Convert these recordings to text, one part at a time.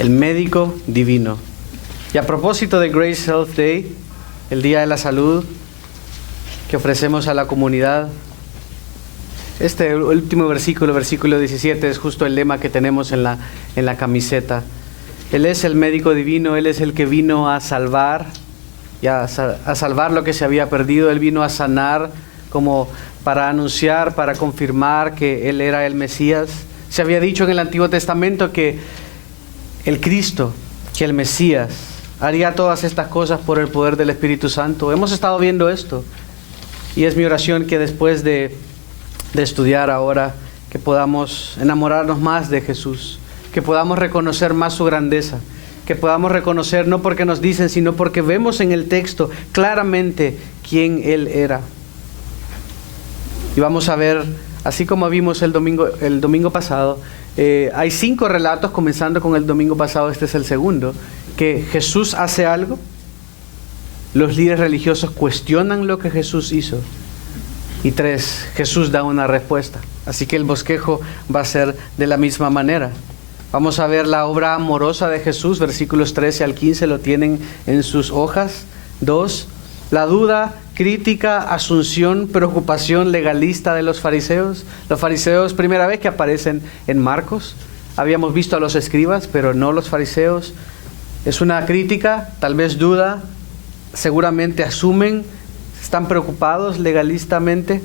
el médico divino. Y a propósito de Grace Health Day, el Día de la Salud que ofrecemos a la comunidad, este último versículo, versículo 17, es justo el lema que tenemos en la camiseta. Él es el médico divino, Él es el que vino a salvar, y a salvar lo que se había perdido. Él vino a sanar, como para anunciar, para confirmar que Él era el Mesías. Se había dicho en el Antiguo Testamento que el Cristo, que el Mesías, haría todas estas cosas por el poder del Espíritu Santo. Hemos estado viendo esto, y es mi oración que después de estudiar ahora, que podamos enamorarnos más de Jesús, que podamos reconocer más su grandeza, que podamos reconocer no porque nos dicen, sino porque vemos en el texto claramente quién Él era. Y vamos a ver, así como vimos el domingo pasado, hay 5 relatos, comenzando con el domingo pasado, este es el segundo, que Jesús hace algo, los líderes religiosos cuestionan lo que Jesús hizo, y 3, Jesús da una respuesta. Así que el bosquejo va a ser de la misma manera. Vamos a ver la obra amorosa de Jesús, versículos 13 al 15, lo tienen en sus hojas. 2, la duda, crítica, asunción, preocupación legalista de los fariseos. Los fariseos, primera vez que aparecen en Marcos. Habíamos visto a los escribas, pero no los fariseos. Es una crítica, tal vez duda, seguramente asumen, están preocupados legalistamente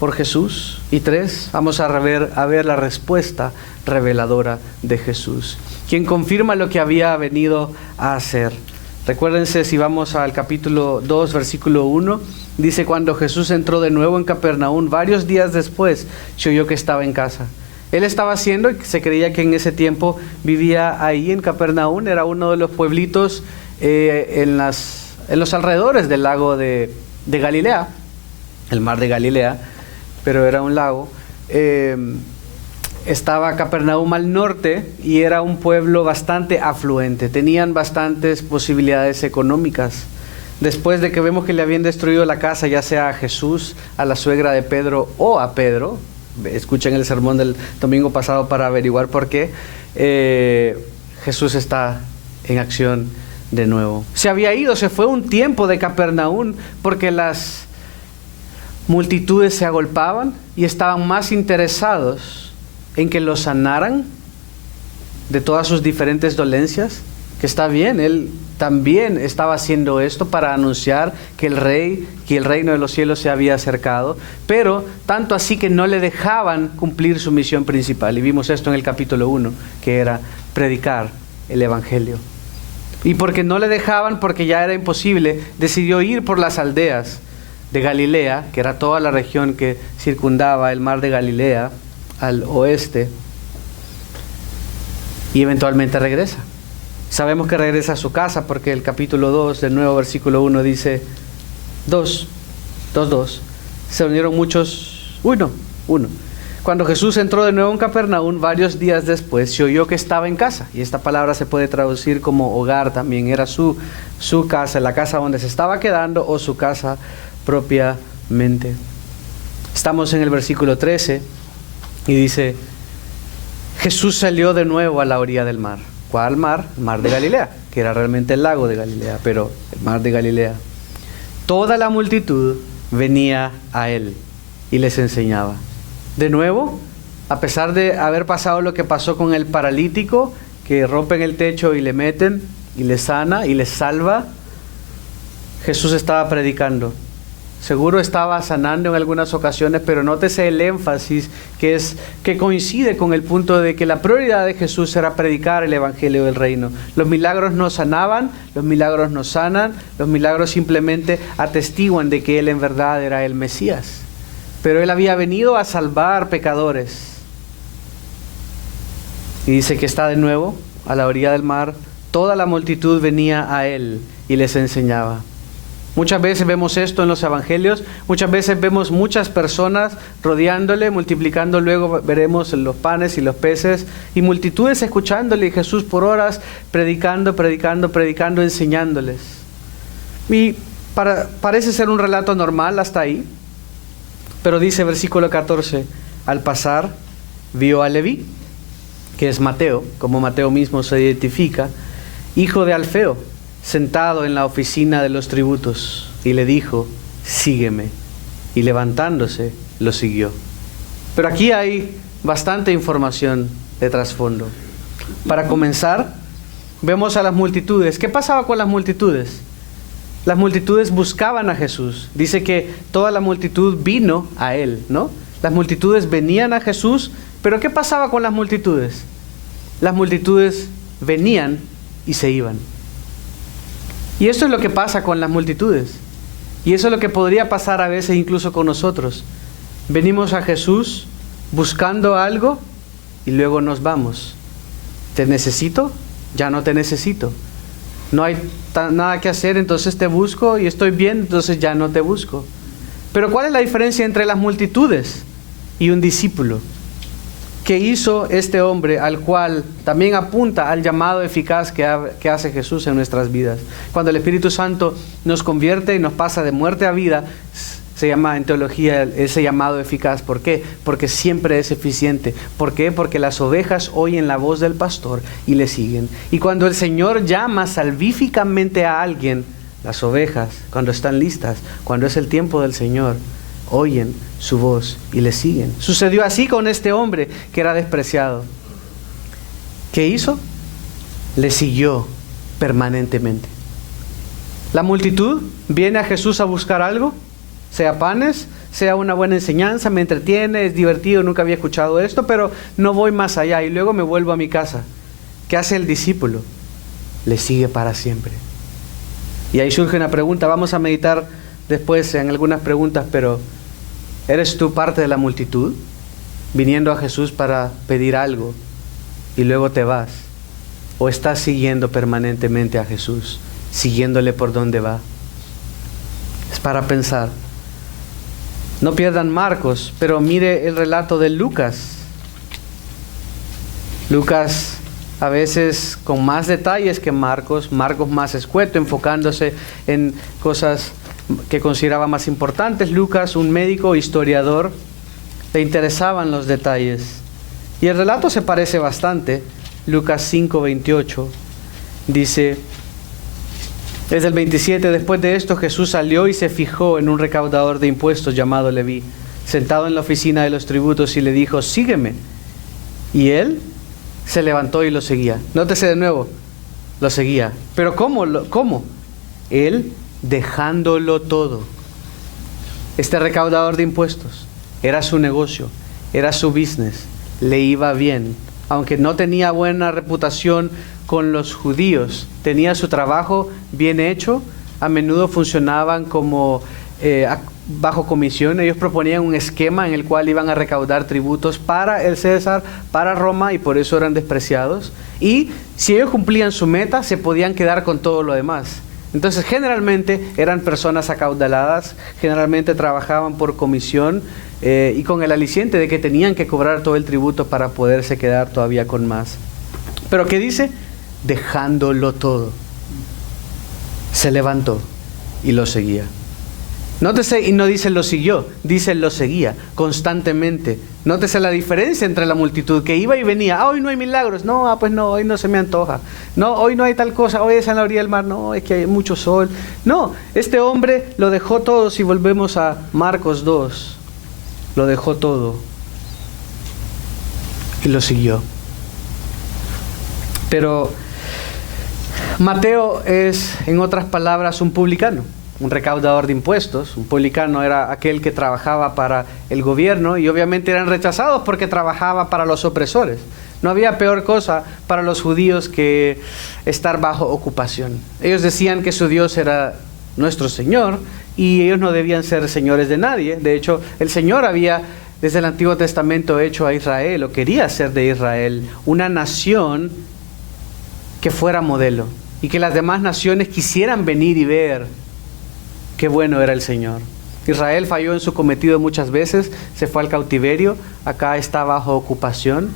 por Jesús. Y 3, vamos a ver la respuesta reveladora de Jesús, quien confirma lo que había venido a hacer. Recuérdense, si vamos al capítulo 2, versículo 1, dice: cuando Jesús entró de nuevo en Capernaum, varios días después, se oyó que estaba en casa. Él estaba haciendo, se creía que en ese tiempo vivía ahí en Capernaum, era uno de los pueblitos en los alrededores del lago de Galilea, el mar de Galilea, pero era un lago. Estaba Capernaum al norte y era un pueblo bastante afluente, tenían bastantes posibilidades económicas. Después de que vemos que le habían destruido la casa, ya sea a Jesús, a la suegra de Pedro o a Pedro, escuchen el sermón del domingo pasado para averiguar por qué, Jesús está en acción de nuevo. Se había ido, se fue un tiempo de Capernaum porque las multitudes se agolpaban y estaban más interesados en que lo sanaran de todas sus diferentes dolencias, que está bien, Él también estaba haciendo esto para anunciar que el reino de los cielos se había acercado, pero tanto así que no le dejaban cumplir su misión principal. Y vimos esto en el capítulo 1, que era predicar el Evangelio. Y porque no le dejaban, porque ya era imposible, decidió ir por las aldeas de Galilea, que era toda la región que circundaba el mar de Galilea, al oeste, y eventualmente regresa. Sabemos que regresa a su casa porque el capítulo 2 del nuevo versículo 1 dice 2. Se unieron muchos, uno. Cuando Jesús entró de nuevo en Capernaum, varios días después, se oyó que estaba en casa. Y esta palabra se puede traducir como hogar también. Era su casa, la casa donde se estaba quedando, o su casa propiamente. Estamos en el versículo 13 y dice: Jesús salió de nuevo a la orilla del mar. ¿Cuál mar? El mar de Galilea, que era realmente el lago de Galilea, pero el mar de Galilea. Toda la multitud venía a Él y les enseñaba. De nuevo, a pesar de haber pasado lo que pasó con el paralítico, que rompen el techo y le meten, y le sana y le salva, Jesús estaba predicando. Seguro estaba sanando en algunas ocasiones, pero nótese el énfasis que coincide con el punto de que la prioridad de Jesús era predicar el Evangelio del Reino. Los milagros no sanaban, los milagros no sanan, los milagros simplemente atestiguan de que Él en verdad era el Mesías. Pero Él había venido a salvar pecadores. Y dice que está de nuevo a la orilla del mar. Toda la multitud venía a Él y les enseñaba. Muchas veces vemos esto en los evangelios, muchas veces vemos muchas personas rodeándole, multiplicando, luego veremos los panes y los peces, y multitudes escuchándole, y Jesús por horas predicando, enseñándoles. Y parece ser un relato normal hasta ahí, pero dice versículo 14, al pasar vio a Leví, que es Mateo, como Mateo mismo se identifica, hijo de Alfeo, sentado en la oficina de los tributos, y le dijo: sígueme. Y levantándose, lo siguió. Pero aquí hay bastante información de trasfondo. Para comenzar, vemos a las multitudes. ¿Qué pasaba con las multitudes? Las multitudes buscaban a Jesús. Dice que toda la multitud vino a Él, ¿no? Las multitudes venían a Jesús, pero ¿qué pasaba con las multitudes? Las multitudes venían y se iban. Y esto es lo que pasa con las multitudes. Y eso es lo que podría pasar a veces incluso con nosotros. Venimos a Jesús buscando algo y luego nos vamos. ¿Te necesito? Ya no te necesito. No hay nada que hacer, entonces te busco, y estoy bien, entonces ya no te busco. Pero ¿cuál es la diferencia entre las multitudes y un discípulo? ¿Qué hizo este hombre, al cual también apunta al llamado eficaz que hace Jesús en nuestras vidas? Cuando el Espíritu Santo nos convierte y nos pasa de muerte a vida, se llama en teología ese llamado eficaz. ¿Por qué? Porque siempre es eficiente. ¿Por qué? Porque las ovejas oyen la voz del pastor y le siguen. Y cuando el Señor llama salvíficamente a alguien, las ovejas, cuando están listas, cuando es el tiempo del Señor, oyen su voz y le siguen. Sucedió así con este hombre que era despreciado. ¿Qué hizo? Le siguió permanentemente. La multitud viene a Jesús a buscar algo, sea panes, sea una buena enseñanza, me entretiene, es divertido, nunca había escuchado esto, pero no voy más allá y luego me vuelvo a mi casa. ¿Qué hace el discípulo? Le sigue para siempre. Y ahí surge una pregunta, vamos a meditar después en algunas preguntas, pero ¿eres tú parte de la multitud viniendo a Jesús para pedir algo y luego te vas? ¿O estás siguiendo permanentemente a Jesús, siguiéndole por donde va? Es para pensar. No pierdan Marcos, pero mire el relato de Lucas. Lucas a veces con más detalles que Marcos más escueto, enfocándose en cosas que consideraba más importantes. Lucas, un médico, historiador, le interesaban los detalles. Y el relato se parece bastante. Lucas 5:28 dice, desde el 27, después de esto Jesús salió y se fijó en un recaudador de impuestos llamado Leví, sentado en la oficina de los tributos, y le dijo: sígueme. Y él se levantó y lo seguía. Nótese de nuevo, lo seguía. ¿Pero cómo? Él dejándolo todo. Este recaudador de impuestos era su negocio, era su business, le iba bien. Aunque no tenía buena reputación con los judíos, tenía su trabajo bien hecho, a menudo funcionaban como bajo comisión. Ellos proponían un esquema en el cual iban a recaudar tributos para el César, para Roma, y por eso eran despreciados. Y si ellos cumplían su meta, se podían quedar con todo lo demás. Entonces generalmente eran personas acaudaladas, generalmente trabajaban por comisión y con el aliciente de que tenían que cobrar todo el tributo para poderse quedar todavía con más. Pero ¿qué dice? Dejándolo todo, se levantó y lo seguía. Nótese, y no dice lo siguió, dice lo seguía constantemente. Nótese la diferencia entre la multitud que iba y venía. Hoy no hay milagros. No, pues no, hoy no se me antoja. No, hoy no hay tal cosa. Hoy es en la orilla del mar. No, es que hay mucho sol. No, este hombre lo dejó todo. Si volvemos a Marcos 2, lo dejó todo y lo siguió. Pero Mateo es, en otras palabras, un publicano, un recaudador de impuestos. Un publicano era aquel que trabajaba para el gobierno, y obviamente eran rechazados porque trabajaba para los opresores. No había peor cosa para los judíos que estar bajo ocupación. Ellos decían que su Dios era nuestro Señor y ellos no debían ser señores de nadie. De hecho, el Señor había desde el Antiguo Testamento hecho a Israel, o quería hacer de Israel una nación que fuera modelo, y que las demás naciones quisieran venir y ver qué bueno era el Señor. Israel falló en su cometido muchas veces, se fue al cautiverio, acá está bajo ocupación,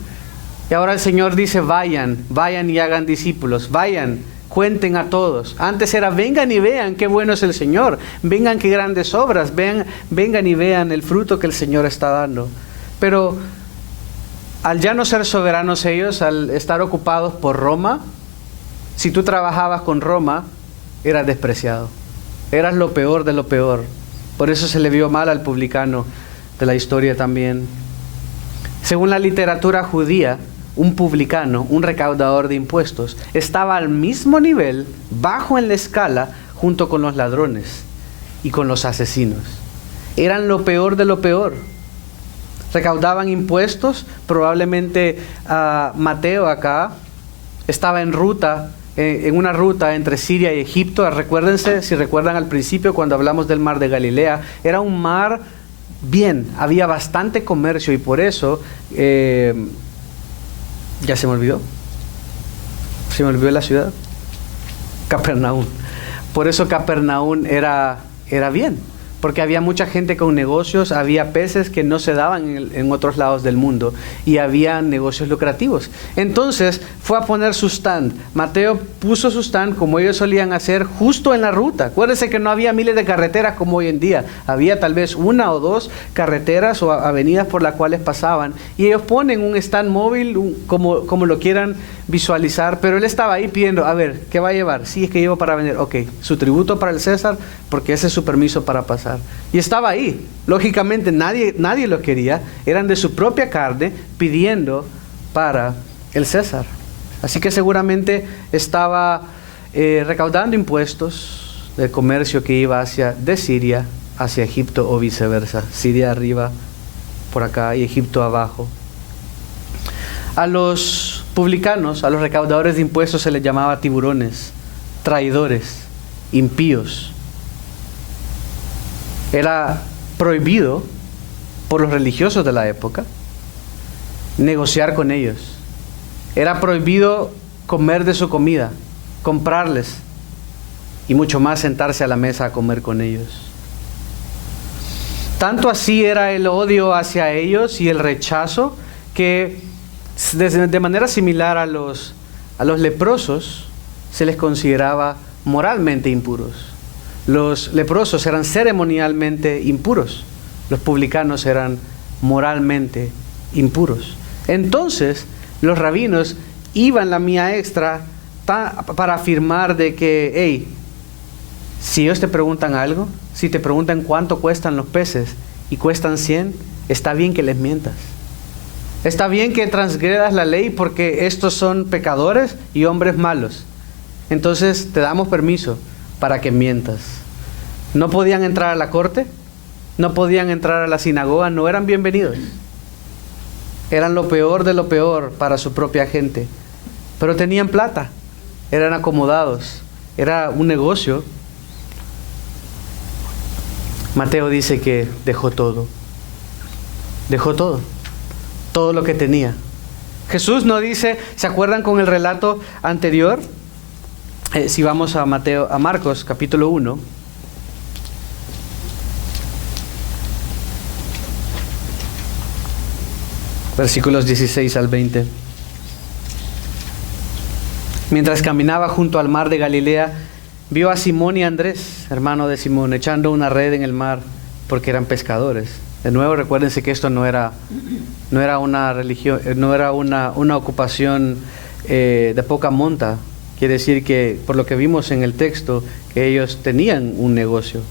y ahora el Señor dice: vayan y hagan discípulos, vayan, cuenten a todos. Antes era: vengan y vean qué bueno es el Señor, vengan qué grandes obras, vengan y vean el fruto que el Señor está dando. Pero Al ya no ser soberanos ellos, al estar ocupados por Roma, si tú trabajabas con Roma, eras despreciado. Eras lo peor de lo peor. Por eso se le vio mal al publicano de la historia también. Según la literatura judía, un publicano, un recaudador de impuestos, estaba al mismo nivel, bajo en la escala, junto con los ladrones y con los asesinos. Eran lo peor de lo peor. Recaudaban impuestos. Probablemente Mateo acá estaba en una ruta entre Siria y Egipto. Recuérdense, si recuerdan al principio cuando hablamos del mar de Galilea, era un mar bien, había bastante comercio y por eso, ya se me olvidó la ciudad, Capernaum. Por eso Capernaum era bien, porque había mucha gente con negocios, había peces que no se daban en otros lados del mundo y había negocios lucrativos. Entonces fue a poner su stand. Mateo puso su stand como ellos solían hacer justo en la ruta. Acuérdense que no había miles de carreteras como hoy en día. Había tal vez una o dos carreteras o avenidas por las cuales pasaban y ellos ponen un stand móvil como lo quieran visualizar, pero él estaba ahí pidiendo, a ver, ¿qué va a llevar? Sí, es que llevo para vender. Ok, su tributo para el César, porque ese es su permiso para pasar. Y estaba ahí. Lógicamente nadie lo quería. Eran de su propia carne pidiendo para el César. Así que seguramente estaba recaudando impuestos del comercio que iba de Siria hacia Egipto o viceversa. Siria arriba, por acá, y Egipto abajo. A los publicanos, a los recaudadores de impuestos se les llamaba tiburones, traidores, impíos. Era prohibido por los religiosos de la época negociar con ellos. Era prohibido comer de su comida, comprarles y mucho más sentarse a la mesa a comer con ellos. Tanto así era el odio hacia ellos y el rechazo que de manera similar a los leprosos se les consideraba moralmente impuros. Los leprosos eran ceremonialmente impuros. Los publicanos eran moralmente impuros. Entonces, los rabinos iban la mía extra para afirmar de que, hey, si ellos te preguntan algo, si te preguntan cuánto cuestan los peces y cuestan 100, está bien que les mientas. Está bien que transgredas la ley porque estos son pecadores y hombres malos. Entonces te damos permiso para que mientas. No podían entrar a la corte, no podían entrar a la sinagoga, no eran bienvenidos. Eran lo peor de lo peor para su propia gente. Pero tenían plata, eran acomodados, era un negocio. Mateo dice que dejó todo. Dejó todo. Todo lo que tenía. Jesús no dice, ¿se acuerdan con el relato anterior? Si vamos a Marcos capítulo 1. Versículos 16 al 20. Mientras caminaba junto al mar de Galilea, vio a Simón y Andrés, hermano de Simón, echando una red en el mar porque eran pescadores. De nuevo, recuérdense que esto no era una religión, no era una ocupación de poca monta. Quiere decir que, por lo que vimos en el texto, que ellos tenían un negocio.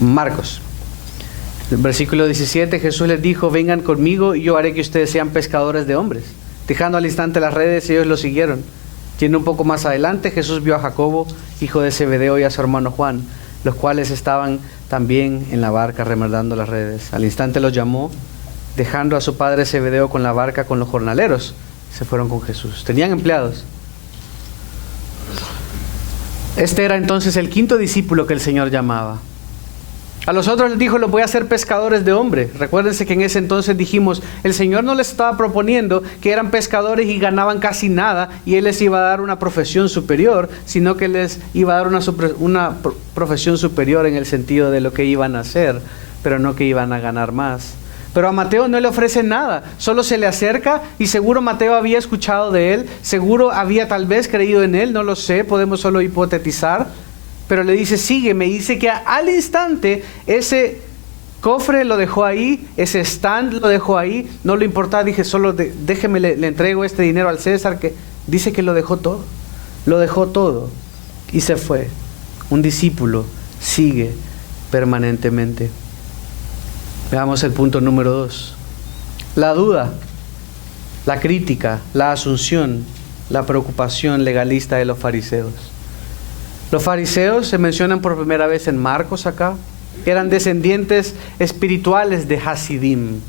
Marcos. El versículo 17, Jesús les dijo, vengan conmigo y yo haré que ustedes sean pescadores de hombres. Dejando al instante las redes, ellos lo siguieron. Yendo un poco más adelante, Jesús vio a Jacobo, hijo de Zebedeo, y a su hermano Juan, los cuales estaban también en la barca remendando las redes. Al instante los llamó, dejando a su padre Zebedeo con la barca con los jornaleros, se fueron con Jesús. Tenían empleados. Este era entonces el quinto discípulo que el Señor llamaba. A los otros les dijo, los voy a hacer pescadores de hombres. Recuérdense que en ese entonces dijimos, el Señor no les estaba proponiendo que eran pescadores y ganaban casi nada y Él les iba a dar una profesión superior, sino que les iba a dar una profesión superior en el sentido de lo que iban a hacer, pero no que iban a ganar más. Pero a Mateo no le ofrece nada, solo se le acerca y seguro Mateo había escuchado de él, seguro había tal vez creído en él, no lo sé, podemos solo hipotetizar. Pero le dice, sígueme, y dice que al instante ese cofre lo dejó ahí, ese stand lo dejó ahí, no le importaba, dije, solo déjeme, le entrego este dinero al César, que dice que lo dejó todo y se fue. Un discípulo sigue permanentemente. Veamos el punto número 2. La duda, la crítica, la asunción, la preocupación legalista de los fariseos. Los fariseos se mencionan por primera vez en Marcos acá. Eran descendientes espirituales de Hasidim.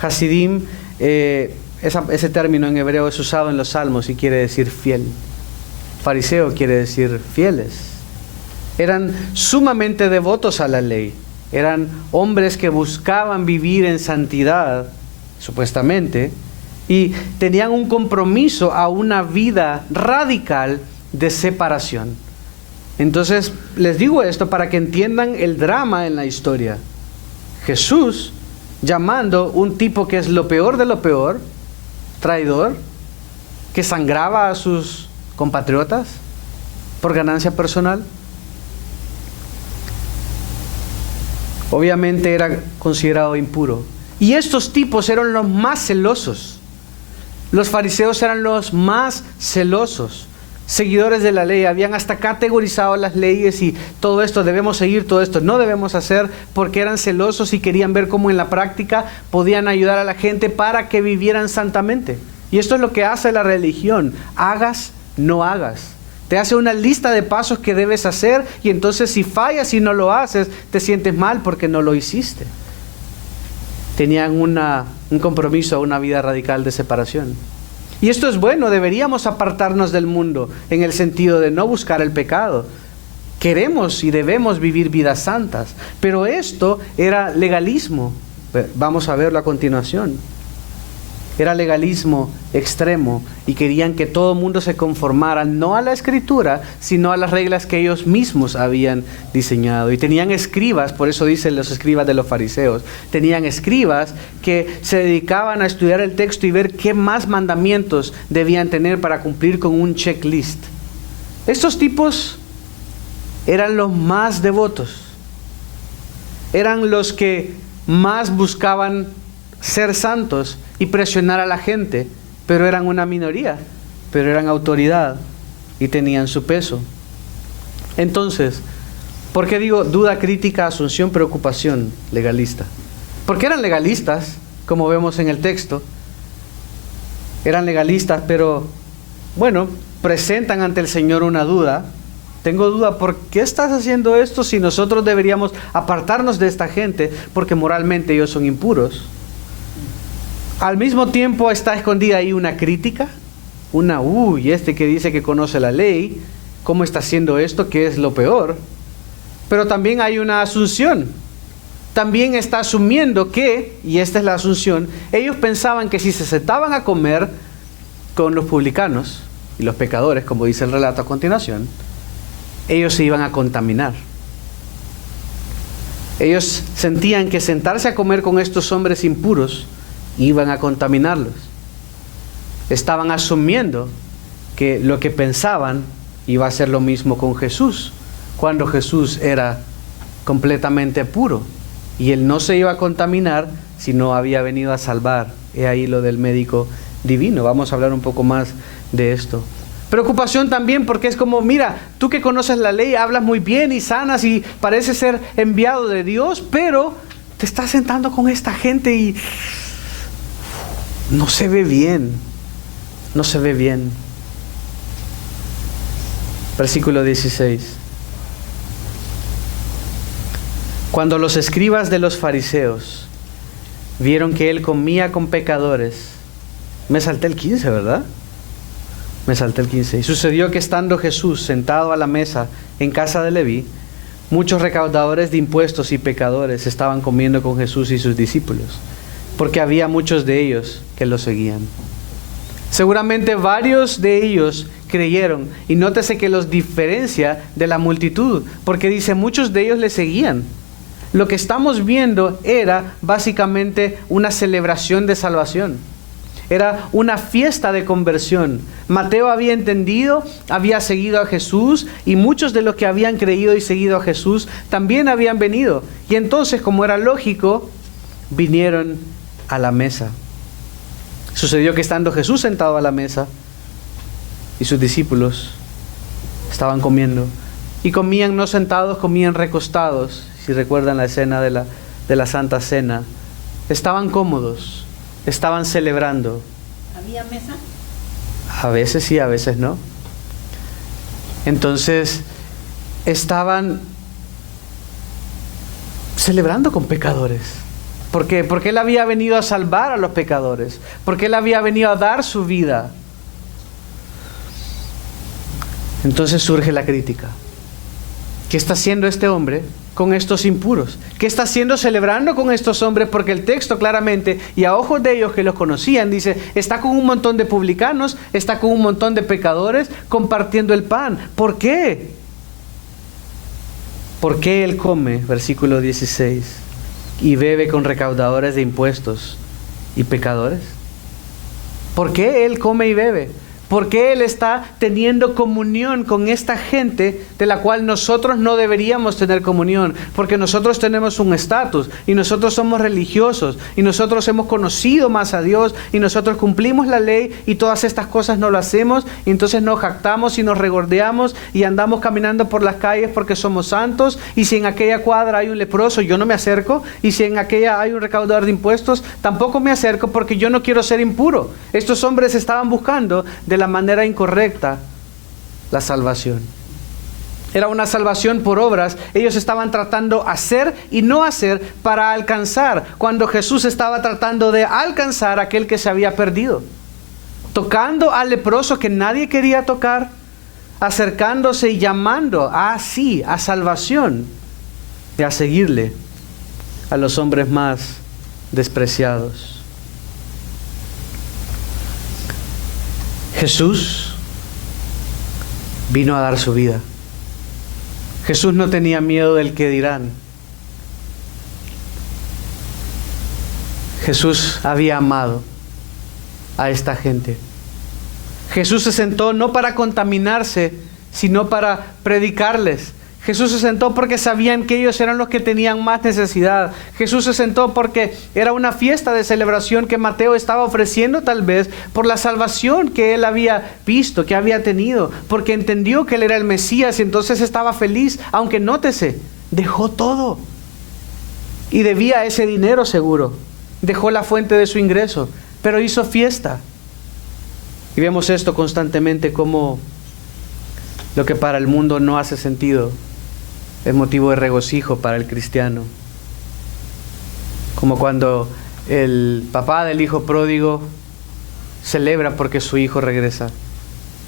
Hasidim, ese término en hebreo es usado en los Salmos y quiere decir fiel. Fariseo quiere decir fieles. Eran sumamente devotos a la ley. Eran hombres que buscaban vivir en santidad, supuestamente, y tenían un compromiso a una vida radical de separación. Entonces, les digo esto para que entiendan el drama en la historia. Jesús llamando un tipo que es lo peor de lo peor, traidor, que sangraba a sus compatriotas por ganancia personal. Obviamente era considerado impuro. Y estos tipos eran los más celosos. Los fariseos eran los más celosos, seguidores de la ley. Habían hasta categorizado las leyes y todo esto, debemos seguir, todo esto no debemos hacer, porque eran celosos y querían ver cómo en la práctica podían ayudar a la gente para que vivieran santamente. Y esto es lo que hace la religión: hagas, no hagas. Te hace una lista de pasos que debes hacer, y entonces si fallas y no lo haces, te sientes mal porque no lo hiciste. Tenían un compromiso, una vida radical de separación. Y esto es bueno, deberíamos apartarnos del mundo en el sentido de no buscar el pecado. Queremos y debemos vivir vidas santas, pero esto era legalismo. Vamos a verlo a continuación. Era legalismo extremo y querían que todo el mundo se conformara no a la escritura, sino a las reglas que ellos mismos habían diseñado. Y tenían escribas, por eso dicen los escribas de los fariseos, tenían escribas que se dedicaban a estudiar el texto y ver qué más mandamientos debían tener para cumplir con un checklist. Estos tipos eran los más devotos, eran los que más buscaban ser santos y presionar a la gente, pero eran una minoría, pero eran autoridad y tenían su peso. Entonces, ¿por qué digo duda, crítica, asunción, preocupación legalista? Porque eran legalistas, como vemos en el texto. Eran legalistas, pero bueno, presentan ante el Señor una duda. Tengo duda, ¿por qué estás haciendo esto si nosotros deberíamos apartarnos de esta gente? Porque moralmente ellos son impuros. Al mismo tiempo está escondida ahí una crítica, este que dice que conoce la ley, ¿cómo está haciendo esto? ¿Qué es lo peor? Pero también hay una asunción. También está asumiendo que, y esta es la asunción, ellos pensaban que si se sentaban a comer con los publicanos y los pecadores, como dice el relato a continuación, ellos se iban a contaminar. Ellos sentían que sentarse a comer con estos hombres impuros iban a contaminarlos. Estaban asumiendo que lo que pensaban iba a ser lo mismo con Jesús, cuando Jesús era completamente puro y Él no se iba a contaminar si no había venido a salvar. He ahí lo del médico divino. Vamos a hablar un poco más de esto. Preocupación también, porque es como, mira, tú que conoces la ley, hablas muy bien y sanas y pareces ser enviado de Dios, pero te estás sentando con esta gente y no se ve bien, no se ve bien. Versículo 16. Cuando los escribas de los fariseos vieron que él comía con pecadores, me salté el 15, ¿verdad? Me salté el 15. Y sucedió que estando Jesús sentado a la mesa en casa de Leví, muchos recaudadores de impuestos y pecadores estaban comiendo con Jesús y sus discípulos, porque había muchos de ellos que lo seguían. Seguramente varios de ellos creyeron, y nótese que los diferencia de la multitud, porque dice muchos de ellos le seguían. Lo que estamos viendo era básicamente una celebración de salvación. Era una fiesta de conversión. Mateo había entendido, había seguido a Jesús, y muchos de los que habían creído y seguido a Jesús también habían venido. Y entonces, como era lógico, vinieron a la mesa. Sucedió que estando Jesús sentado a la mesa y sus discípulos estaban comiendo, y comían no sentados, comían recostados. Si recuerdan la escena de la Santa Cena, estaban cómodos, estaban celebrando. ¿Había mesa? A veces sí, a veces no. Entonces, estaban celebrando con pecadores. ¿Por qué? Porque Él había venido a salvar a los pecadores. Porque Él había venido a dar su vida. Entonces surge la crítica. ¿Qué está haciendo este hombre con estos impuros? ¿Qué está haciendo celebrando con estos hombres? Porque el texto claramente, y a ojos de ellos que los conocían, dice, está con un montón de publicanos, está con un montón de pecadores compartiendo el pan. ¿Por qué? ¿Por qué Él come, versículo 16, y bebe con recaudadores de impuestos y pecadores? ¿Por qué Él come y bebe? ¿Por qué Él está teniendo comunión con esta gente de la cual nosotros no deberíamos tener comunión? Porque nosotros tenemos un estatus, y nosotros somos religiosos, y nosotros hemos conocido más a Dios, y nosotros cumplimos la ley, y todas estas cosas no lo hacemos, y entonces nos jactamos y nos regordeamos y andamos caminando por las calles porque somos santos. Y si en aquella cuadra hay un leproso, yo no me acerco, y si en aquella hay un recaudador de impuestos, tampoco me acerco, porque yo no quiero ser impuro. Estos hombres estaban buscando de la manera incorrecta la salvación. Era una salvación por obras. Ellos estaban tratando hacer y no hacer para alcanzar, cuando Jesús estaba tratando de alcanzar a aquel que se había perdido, tocando al leproso que nadie quería tocar, acercándose y llamando a salvación y a seguirle a los hombres más despreciados. Jesús vino a dar su vida. Jesús no tenía miedo del que dirán. Jesús había amado a esta gente. Jesús se sentó no para contaminarse, sino para predicarles. Jesús se sentó porque sabían que ellos eran los que tenían más necesidad. Jesús se sentó porque era una fiesta de celebración que Mateo estaba ofreciendo, tal vez por la salvación que él había visto, que había tenido, porque entendió que él era el Mesías y entonces estaba feliz. Aunque nótese, dejó todo y debía ese dinero seguro, dejó la fuente de su ingreso, pero hizo fiesta. Y vemos esto constantemente, como lo que para el mundo no hace sentido es motivo de regocijo para el cristiano. Como cuando el papá del hijo pródigo celebra porque su hijo regresa,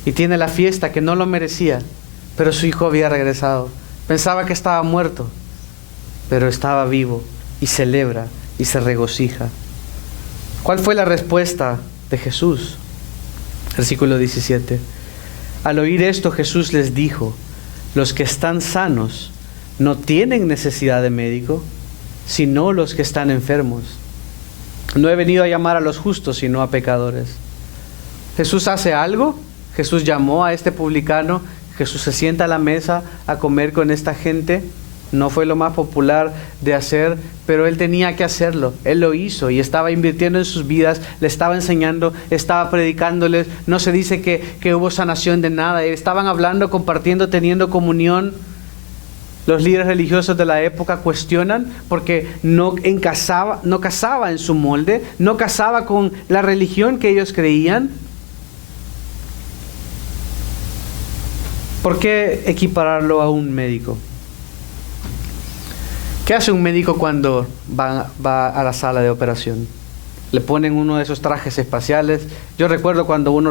y tiene la fiesta que no lo merecía, pero su hijo había regresado. Pensaba que estaba muerto, pero estaba vivo, y celebra y se regocija. ¿Cuál fue la respuesta de Jesús? Versículo 17. Al oír esto, Jesús les dijo: los que están sanos no tienen necesidad de médico, sino los que están enfermos. No he venido a llamar a los justos, sino a pecadores. Jesús hace algo. Jesús llamó a este publicano. Jesús se sienta a la mesa a comer con esta gente. No fue lo más popular de hacer, pero Él tenía que hacerlo. Él lo hizo y estaba invirtiendo en sus vidas, le estaba enseñando, estaba predicándoles. No se dice que hubo sanación de nada. Estaban hablando, compartiendo, teniendo comunión. Los líderes religiosos de la época cuestionan porque no casaba en su molde, no casaba con la religión que ellos creían. ¿Por qué equipararlo a un médico? ¿Qué hace un médico cuando va a la sala de operación? Le ponen uno de esos trajes espaciales. Yo recuerdo cuando uno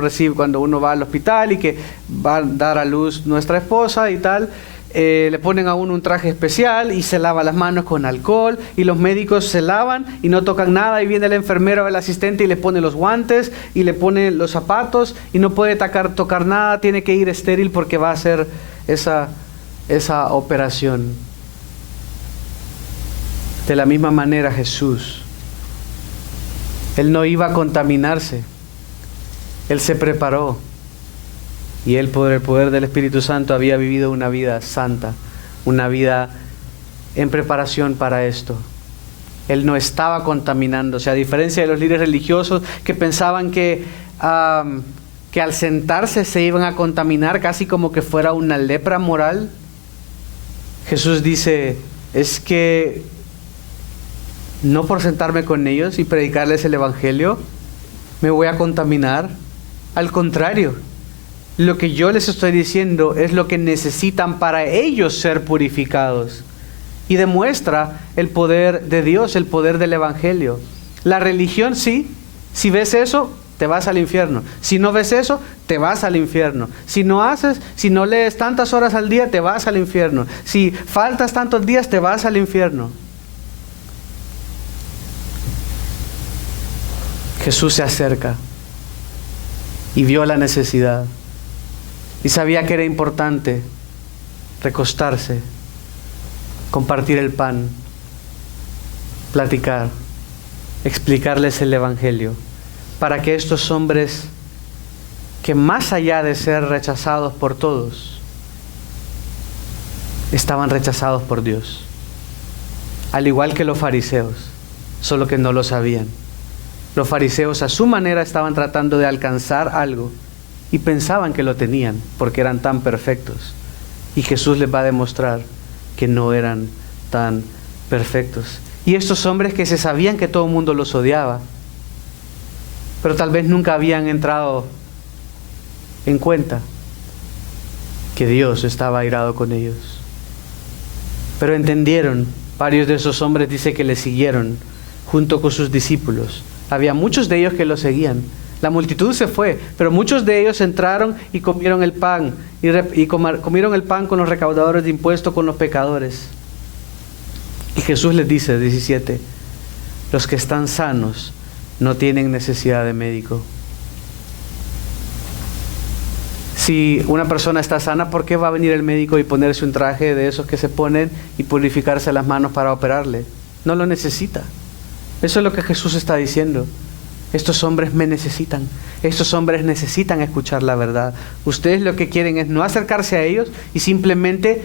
va al hospital y que va a dar a luz nuestra esposa y tal, le ponen a uno un traje especial y se lava las manos con alcohol, y los médicos se lavan y no tocan nada, y viene el enfermero o el asistente y le pone los guantes y le pone los zapatos y no puede tocar nada, tiene que ir estéril porque va a hacer esa operación. De la misma manera Jesús, Él no iba a contaminarse, Él se preparó y él, por el poder del Espíritu Santo, había vivido una vida santa, una vida en preparación para esto. Él no estaba contaminándose, a diferencia de los líderes religiosos que pensaban que al sentarse se iban a contaminar, casi como que fuera una lepra moral. Jesús dice, es que no por sentarme con ellos y predicarles el Evangelio me voy a contaminar. Al contrario, lo que yo les estoy diciendo es lo que necesitan para ellos ser purificados. Y demuestra el poder de Dios, el poder del Evangelio. La religión, sí, si ves eso, te vas al infierno. Si no ves eso, te vas al infierno. Si no lees tantas horas al día, te vas al infierno. Si faltas tantos días, te vas al infierno. Jesús se acerca y vio la necesidad y sabía que era importante recostarse, compartir el pan, platicar, explicarles el Evangelio, para que estos hombres, que más allá de ser rechazados por todos, estaban rechazados por Dios, al igual que los fariseos, solo que no lo sabían. Los fariseos a su manera estaban tratando de alcanzar algo y pensaban que lo tenían porque eran tan perfectos. Y Jesús les va a demostrar que no eran tan perfectos. Y estos hombres que se sabían que todo el mundo los odiaba, pero tal vez nunca habían entrado en cuenta que Dios estaba airado con ellos. Pero entendieron, varios de esos hombres dice que le siguieron junto con sus discípulos. Había muchos de ellos que lo seguían. La multitud se fue, pero muchos de ellos entraron y comieron el pan. Comieron el pan con los recaudadores de impuestos, con los pecadores. Y Jesús les dice, 17, los que están sanos no tienen necesidad de médico. Si una persona está sana, ¿por qué va a venir el médico y ponerse un traje de esos que se ponen y purificarse las manos para operarle? No lo necesita. Eso es lo que Jesús está diciendo. Estos hombres me necesitan. Estos hombres necesitan escuchar la verdad. Ustedes lo que quieren es no acercarse a ellos y simplemente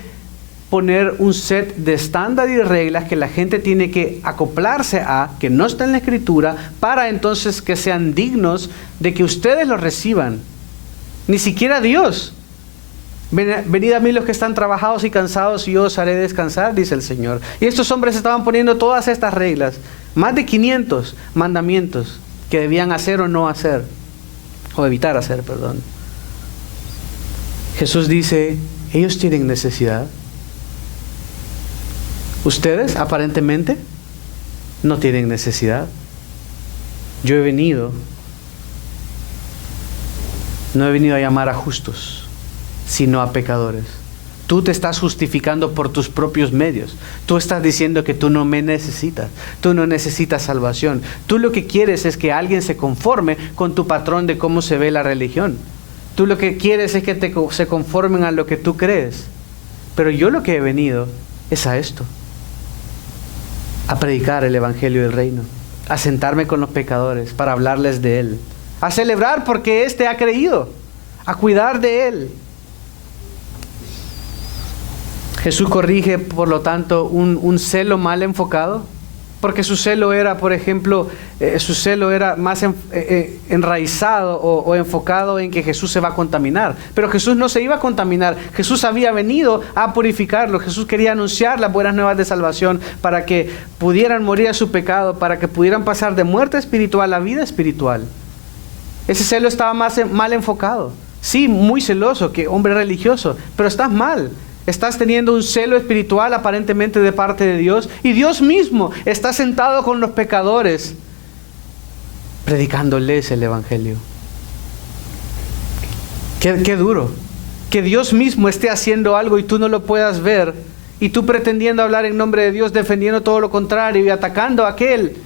poner un set de estándar y de reglas que la gente tiene que acoplarse a, que no está en la Escritura, para entonces que sean dignos de que ustedes los reciban. Ni siquiera Dios. Venid a mí los que están trabajados y cansados y yo os haré descansar, dice el Señor. Y estos hombres estaban poniendo todas estas reglas, más de 500 mandamientos que debían hacer o no hacer, o evitar hacer, perdón. Jesús dice, ellos tienen necesidad. Ustedes, aparentemente, no tienen necesidad. Yo he venido, no he venido a llamar a justos, sino a pecadores. Tú te estás justificando por tus propios medios. Tú estás diciendo que tú no me necesitas. Tú no necesitas salvación. Tú lo que quieres es que alguien se conforme con tu patrón de cómo se ve la religión. Tú lo que quieres es que se conformen a lo que tú crees. Pero yo lo que he venido es a esto. A predicar el Evangelio del Reino. A sentarme con los pecadores para hablarles de Él. A celebrar porque éste ha creído. A cuidar de Él. Jesús corrige, por lo tanto, un celo mal enfocado, porque su celo era, por ejemplo, su celo era más enraizado o enfocado en que Jesús se va a contaminar. Pero Jesús no se iba a contaminar. Jesús había venido a purificarlo. Jesús quería anunciar las buenas nuevas de salvación para que pudieran morir a su pecado, para que pudieran pasar de muerte espiritual a vida espiritual. Ese celo estaba mal enfocado. Sí, muy celoso, que hombre religioso, pero estás mal. Estás teniendo un celo espiritual aparentemente de parte de Dios, y Dios mismo está sentado con los pecadores predicándoles el Evangelio. Qué duro que Dios mismo esté haciendo algo y tú no lo puedas ver, y tú pretendiendo hablar en nombre de Dios, defendiendo todo lo contrario y atacando a aquel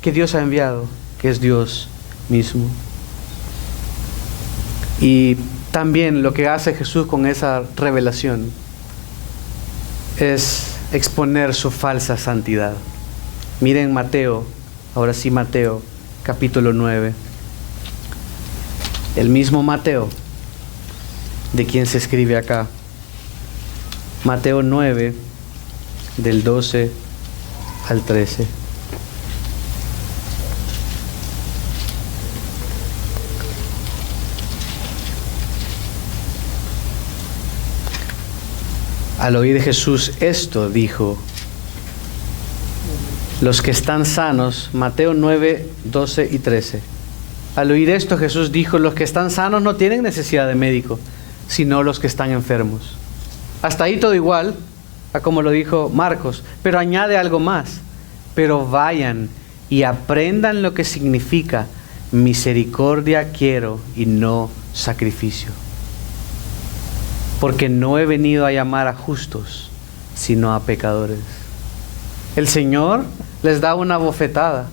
que Dios ha enviado, que es Dios mismo. Y también lo que hace Jesús con esa revelación es exponer su falsa santidad. Miren Mateo, ahora sí Mateo, capítulo 9. el mismo Mateo, de quien se escribe acá. Mateo 9, del 12 al 13. Al oír Jesús esto, dijo: los que están sanos, Mateo 9, 12 y 13. Al oír esto, Jesús dijo: los que están sanos no tienen necesidad de médico, sino los que están enfermos. Hasta ahí todo igual a como lo dijo Marcos, pero añade algo más: pero vayan y aprendan lo que significa misericordia quiero y no sacrificio. Porque no he venido a llamar a justos, sino a pecadores. El Señor les da una bofetada.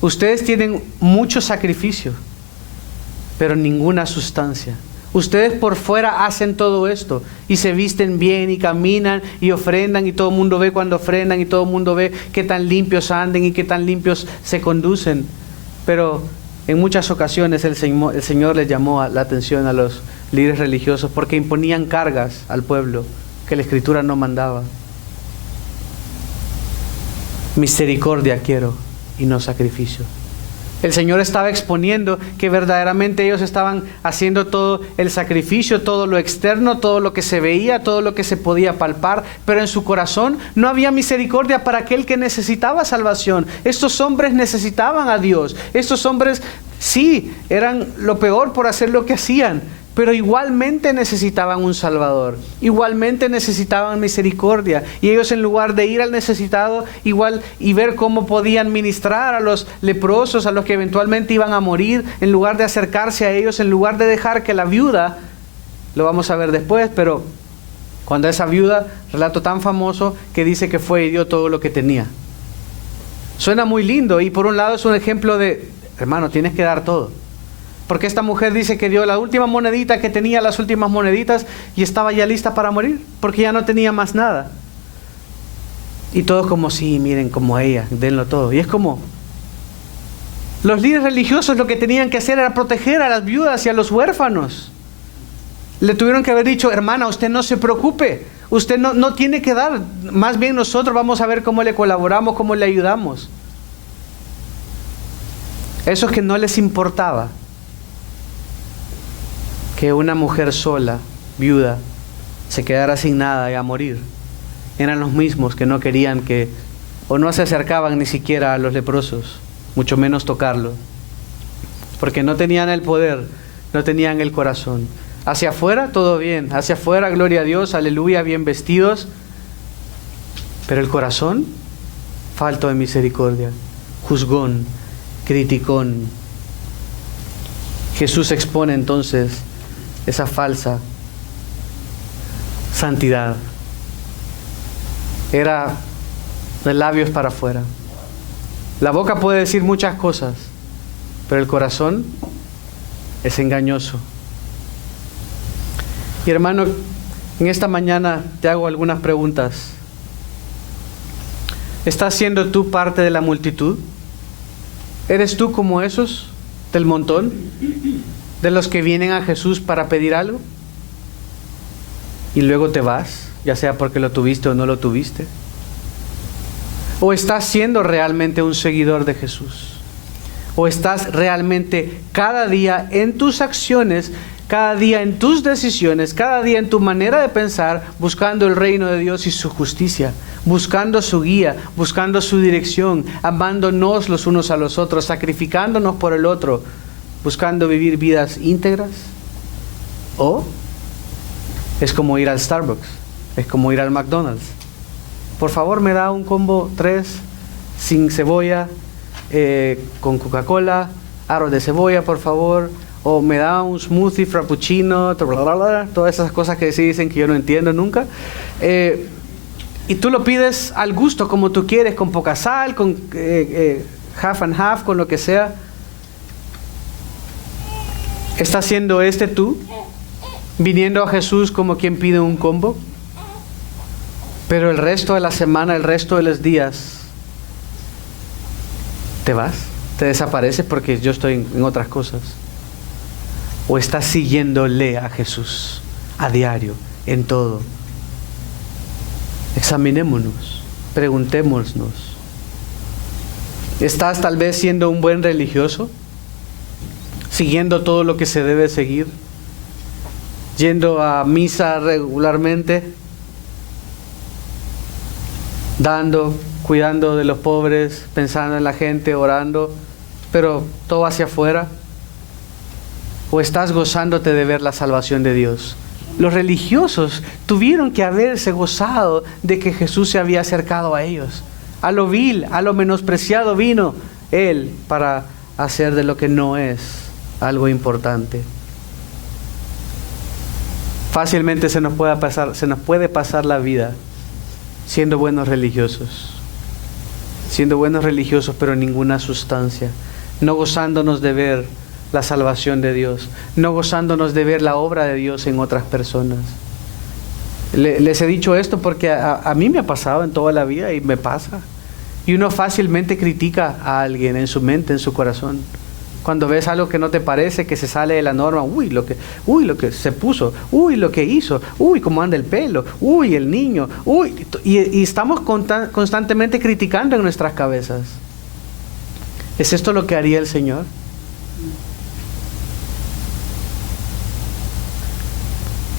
Ustedes tienen mucho sacrificio, pero ninguna sustancia. Ustedes por fuera hacen todo esto y se visten bien y caminan y ofrendan y todo el mundo ve cuando ofrendan y todo el mundo ve qué tan limpios anden y qué tan limpios se conducen. Pero en muchas ocasiones el Señor les llamó la atención a los líderes religiosos porque imponían cargas al pueblo que la Escritura no mandaba. Misericordia quiero y no sacrificio. El Señor estaba exponiendo que verdaderamente ellos estaban haciendo todo el sacrificio, todo lo externo, todo lo que se veía, todo lo que se podía palpar, pero en su corazón no había misericordia para aquel que necesitaba salvación. Estos hombres necesitaban a Dios. Estos hombres sí, eran lo peor por hacer lo que hacían, pero igualmente necesitaban un Salvador, igualmente necesitaban misericordia. Y ellos, en lugar de ir al necesitado igual y ver cómo podían ministrar a los leprosos, a los que eventualmente iban a morir, en lugar de acercarse a ellos, en lugar de dejar que la viuda, lo vamos a ver después, pero cuando esa viuda, relato tan famoso que dice que fue y dio todo lo que tenía. Suena muy lindo y por un lado es un ejemplo de, hermano, tienes que dar todo. Porque esta mujer dice que dio la última monedita que tenía, las últimas moneditas, y estaba ya lista para morir, porque ya no tenía más nada. Y todos como, sí, miren, como ella, denlo todo. Y es como, los líderes religiosos lo que tenían que hacer era proteger a las viudas y a los huérfanos. Le tuvieron que haber dicho: hermana, usted no se preocupe, usted no tiene que dar, más bien nosotros vamos a ver cómo le colaboramos, cómo le ayudamos. Esos que no les importaba que una mujer sola, viuda, se quedara sin nada y a morir, eran los mismos que no querían que, o no se acercaban ni siquiera a los leprosos, mucho menos tocarlos, porque no tenían el poder, no tenían el corazón. Hacia afuera todo bien, hacia afuera gloria a Dios, aleluya, bien vestidos, pero el corazón falto de misericordia, juzgón, criticón. Jesús expone entonces esa falsa santidad. Era de labios para afuera. La boca puede decir muchas cosas, pero el corazón es engañoso. Y hermano, en esta mañana te hago algunas preguntas. ¿Estás siendo tú parte de la multitud? ¿Eres tú como esos del montón? ¿De los que vienen a Jesús para pedir algo y luego te vas, ya sea porque lo tuviste o no lo tuviste? ¿O estás siendo realmente un seguidor de Jesús? ¿O estás realmente cada día en tus acciones, cada día en tus decisiones, cada día en tu manera de pensar, buscando el reino de Dios y su justicia, buscando su guía, buscando su dirección, amándonos los unos a los otros, sacrificándonos por el otro, buscando vivir vidas íntegras? ¿O es como ir al Starbucks, es como ir al McDonald's? Por favor, me da un combo 3 sin cebolla, con Coca-Cola, aros de cebolla, por favor. O me da un smoothie frappuccino, todas esas cosas que sí dicen que yo no entiendo nunca. Y tú lo pides al gusto, como tú quieres, con poca sal, con half and half, con lo que sea. ¿Estás siendo tú, viniendo a Jesús como quien pide un combo? Pero el resto de la semana, el resto de los días, te vas, te desapareces porque yo estoy en otras cosas. ¿O estás siguiéndole a Jesús a diario, en todo? Examinémonos, preguntémonos. ¿Estás tal vez siendo un buen religioso? ¿Siguiendo todo lo que se debe seguir? ¿Yendo a misa regularmente? ¿Dando, cuidando de los pobres, pensando en la gente, orando, pero todo hacia afuera? ¿O estás gozándote de ver la salvación de Dios? Los religiosos tuvieron que haberse gozado de que Jesús se había acercado a ellos. A lo vil, a lo menospreciado vino Él para hacer de lo que no es algo importante. Fácilmente se nos puede pasar la vida siendo buenos religiosos, pero ninguna sustancia, no gozándonos de ver la salvación de Dios, no gozándonos de ver la obra de Dios en otras personas. Les he dicho esto porque a mí me ha pasado en toda la vida y me pasa. Y uno fácilmente critica a alguien en su mente, en su corazón. Cuando ves algo que no te parece, que se sale de la norma, uy, lo que se puso, uy, lo que hizo, uy, cómo anda el pelo, uy, el niño, uy. Y estamos constantemente criticando en nuestras cabezas. ¿Es esto lo que haría el Señor?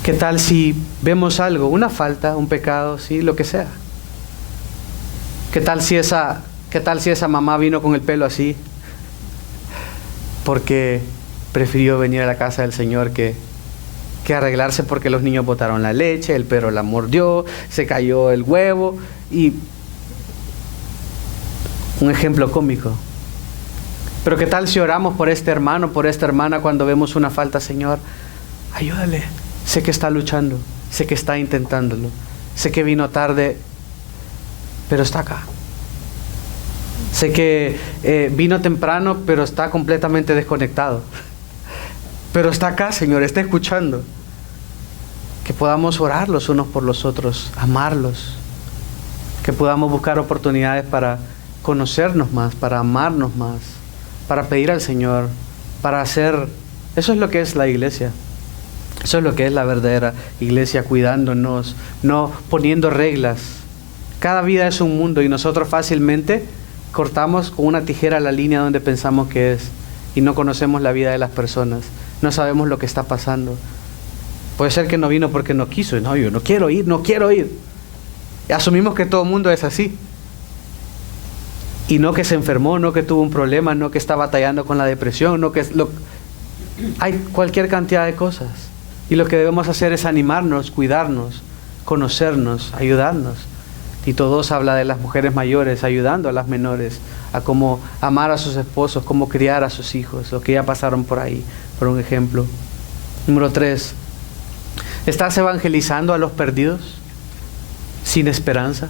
¿Qué tal si vemos algo, una falta, un pecado, sí, lo que sea? ¿Qué tal si esa mamá vino con el pelo así? Porque prefirió venir a la casa del Señor que arreglarse porque los niños botaron la leche, el perro la mordió, se cayó el huevo. Y un ejemplo cómico. Pero ¿qué tal si oramos por este hermano, por esta hermana cuando vemos una falta? Señor, ayúdale. Sé que está luchando, sé que está intentándolo, sé que vino tarde, pero está acá. Sé que vino temprano, pero está completamente desconectado. Pero está acá, Señor, está escuchando. Que podamos orar los unos por los otros, amarlos. Que podamos buscar oportunidades para conocernos más, para amarnos más, para pedir al Señor, para hacer... Eso es lo que es la iglesia. Eso es lo que es la verdadera iglesia, cuidándonos, no poniendo reglas. Cada vida es un mundo y nosotros fácilmente cortamos con una tijera la línea donde pensamos que es y no conocemos la vida de las personas. No sabemos lo que está pasando. Puede ser que no vino porque no quiso. No, yo no quiero ir. Y asumimos que todo el mundo es así. Y no que se enfermó, no que tuvo un problema, no que está batallando con la depresión, no que... Hay cualquier cantidad de cosas. Y lo que debemos hacer es animarnos, cuidarnos, conocernos, ayudarnos. Tito 2 habla de las mujeres mayores ayudando a las menores a cómo amar a sus esposos, cómo criar a sus hijos, los que ya pasaron por ahí, por un ejemplo. Número 3. ¿Estás evangelizando a los perdidos sin esperanza?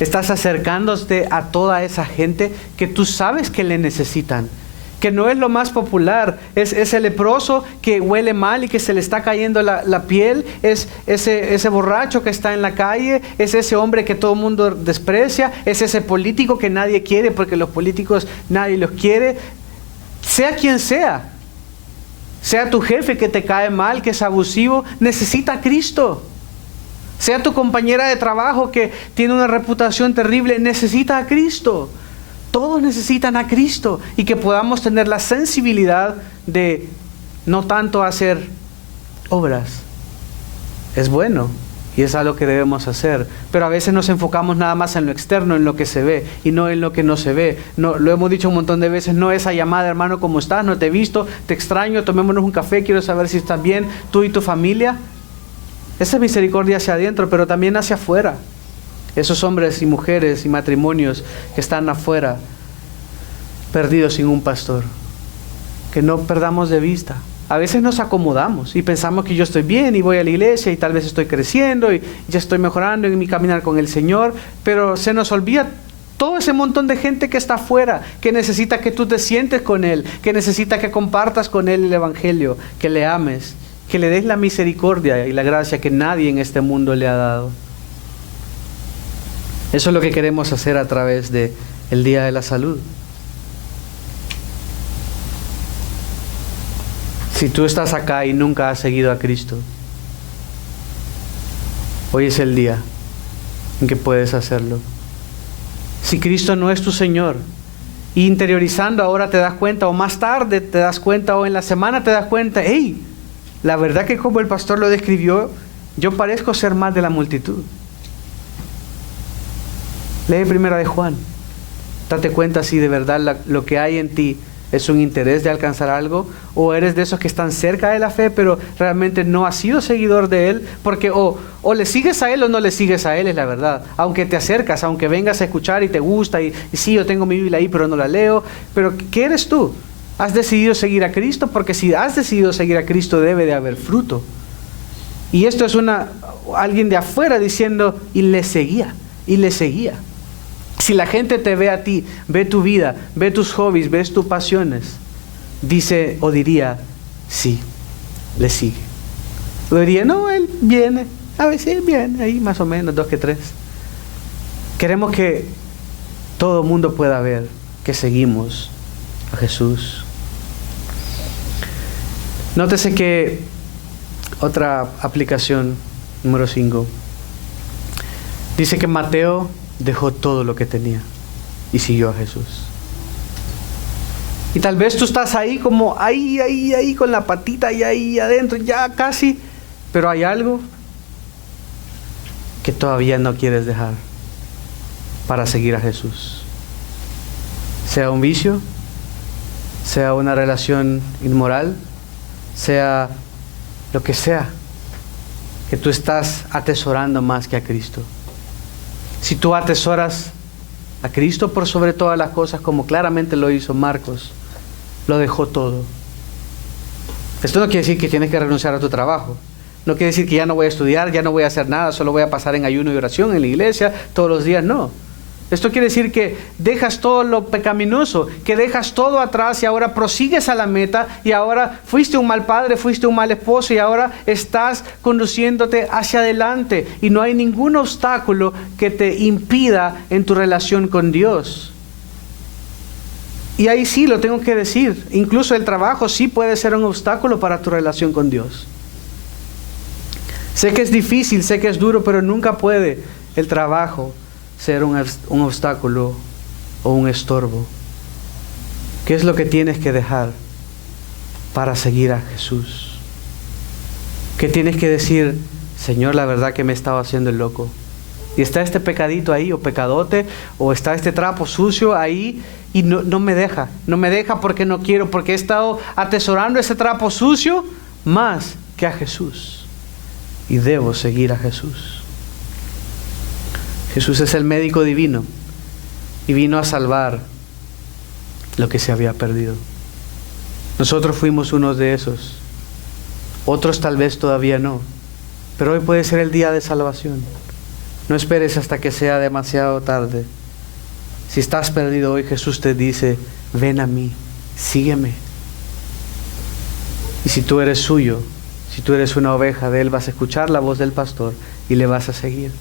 ¿Estás acercándote a toda esa gente que tú sabes que le necesitan? Que no es lo más popular, es ese leproso que huele mal y que se le está cayendo la piel, es ese borracho que está en la calle, es ese hombre que todo el mundo desprecia, es ese político que nadie quiere porque los políticos nadie los quiere. Sea quien sea tu jefe que te cae mal, que es abusivo, necesita a Cristo. Sea tu compañera de trabajo que tiene una reputación terrible, necesita a Cristo. Todos necesitan a Cristo y que podamos tener la sensibilidad de no tanto hacer obras. Es bueno y es algo que debemos hacer, pero a veces nos enfocamos nada más en lo externo, en lo que se ve y no en lo que no se ve. No, lo hemos dicho un montón de veces, no esa llamada, hermano, ¿cómo estás? No te he visto, te extraño, tomémonos un café, quiero saber si estás bien, tú y tu familia. Esa misericordia hacia adentro, pero también hacia afuera. Esos hombres y mujeres y matrimonios que están afuera, perdidos sin un pastor. Que no perdamos de vista. A veces nos acomodamos y pensamos que yo estoy bien y voy a la iglesia y tal vez estoy creciendo y ya estoy mejorando en mi caminar con el Señor, pero se nos olvida todo ese montón de gente que está afuera, que necesita que tú te sientes con Él, que necesita que compartas con Él el Evangelio, que le ames, que le des la misericordia y la gracia que nadie en este mundo le ha dado. Eso es lo que queremos hacer a través del Día de la Salud. Si tú estás acá y nunca has seguido a Cristo, hoy es el día en que puedes hacerlo. Si Cristo no es tu Señor, y interiorizando ahora te das cuenta, o más tarde te das cuenta, o en la semana te das cuenta, hey, la verdad que como el pastor lo describió, yo parezco ser más de la multitud. Lee Primera de Juan. Date cuenta si de verdad lo que hay en ti es un interés de alcanzar algo, o eres de esos que están cerca de la fe, pero realmente no has sido seguidor de Él, porque o le sigues a Él o no le sigues a Él, es la verdad. Aunque te acercas, aunque vengas a escuchar y te gusta, y sí, yo tengo mi Biblia ahí, pero no la leo. Pero ¿qué eres tú? ¿Has decidido seguir a Cristo? Porque si has decidido seguir a Cristo, debe de haber fruto. Y esto es alguien de afuera diciendo, y le seguía, y le seguía. Si la gente te ve a ti, ve tu vida, ve tus hobbies, ves tus pasiones, dice o diría, sí, le sigue. O diría, no, él viene, a veces viene, ahí más o menos, 2 que 3. Queremos que todo el mundo pueda ver que seguimos a Jesús. Nótese que otra aplicación, número 5, dice que Mateo dejó todo lo que tenía y siguió a Jesús. Y tal vez tú estás ahí como ahí con la patita y ahí adentro, ya casi, pero hay algo que todavía no quieres dejar para seguir a Jesús. Sea un vicio, sea una relación inmoral, sea lo que sea, que tú estás atesorando más que a Cristo. Si tú atesoras a Cristo por sobre todas las cosas, como claramente lo hizo Marcos, lo dejó todo. Esto no quiere decir que tienes que renunciar a tu trabajo. No quiere decir que ya no voy a estudiar, ya no voy a hacer nada, solo voy a pasar en ayuno y oración en la iglesia todos los días. No. Esto quiere decir que dejas todo lo pecaminoso, que dejas todo atrás y ahora prosigues a la meta, y ahora fuiste un mal padre, fuiste un mal esposo y ahora estás conduciéndote hacia adelante y no hay ningún obstáculo que te impida en tu relación con Dios. Y ahí sí lo tengo que decir, incluso el trabajo sí puede ser un obstáculo para tu relación con Dios. Sé que es difícil, sé que es duro, pero nunca puede el trabajo ser un obstáculo o un estorbo. ¿Qué es lo que tienes que dejar para seguir a Jesús? ¿Qué tienes que decir? Señor, la verdad que me estaba haciendo el loco. Y está este pecadito ahí, o pecadote, o está este trapo sucio ahí, y no me deja. No me deja porque no quiero, porque he estado atesorando ese trapo sucio más que a Jesús. Y debo seguir a Jesús. Jesús es el médico divino y vino a salvar lo que se había perdido. Nosotros fuimos unos de esos. Otros tal vez todavía no. Pero hoy puede ser el día de salvación. No esperes hasta que sea demasiado tarde. Si estás perdido hoy, Jesús te dice, ven a mí, sígueme. Y si tú eres suyo, si tú eres una oveja de Él, vas a escuchar la voz del pastor y le vas a seguir.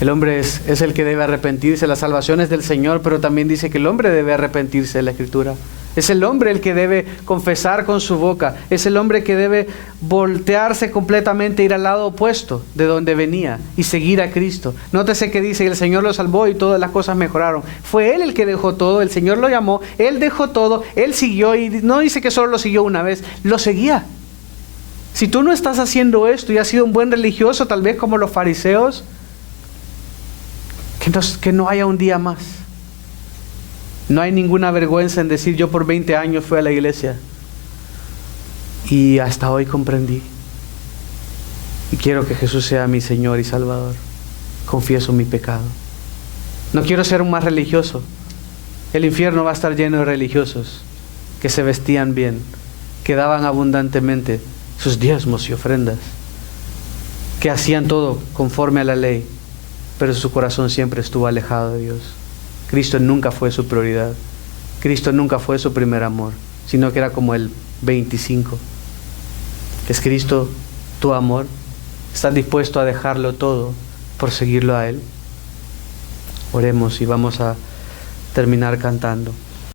El hombre es el que debe arrepentirse. La salvación es del Señor, pero también dice que el hombre debe arrepentirse de la Escritura. Es el hombre el que debe confesar con su boca. Es el hombre que debe voltearse completamente, ir al lado opuesto de donde venía y seguir a Cristo. Nótese que dice, el Señor lo salvó y todas las cosas mejoraron. Fue Él el que dejó todo, el Señor lo llamó, Él dejó todo, Él siguió, y no dice que solo lo siguió una vez, lo seguía. Si tú no estás haciendo esto y has sido un buen religioso, tal vez como los fariseos, que no haya un día más. No hay ninguna vergüenza en decir, yo por 20 años fui a la iglesia y hasta hoy comprendí y quiero que Jesús sea mi Señor y Salvador. Confieso mi pecado. No quiero ser un más religioso. El infierno va a estar lleno de religiosos que se vestían bien, que daban abundantemente sus diezmos y ofrendas, que hacían todo conforme a la ley, pero su corazón siempre estuvo alejado de Dios. Cristo nunca fue su prioridad. Cristo nunca fue su primer amor, sino que era como el 25. ¿Es Cristo tu amor? ¿Estás dispuesto a dejarlo todo por seguirlo a Él? Oremos y vamos a terminar cantando.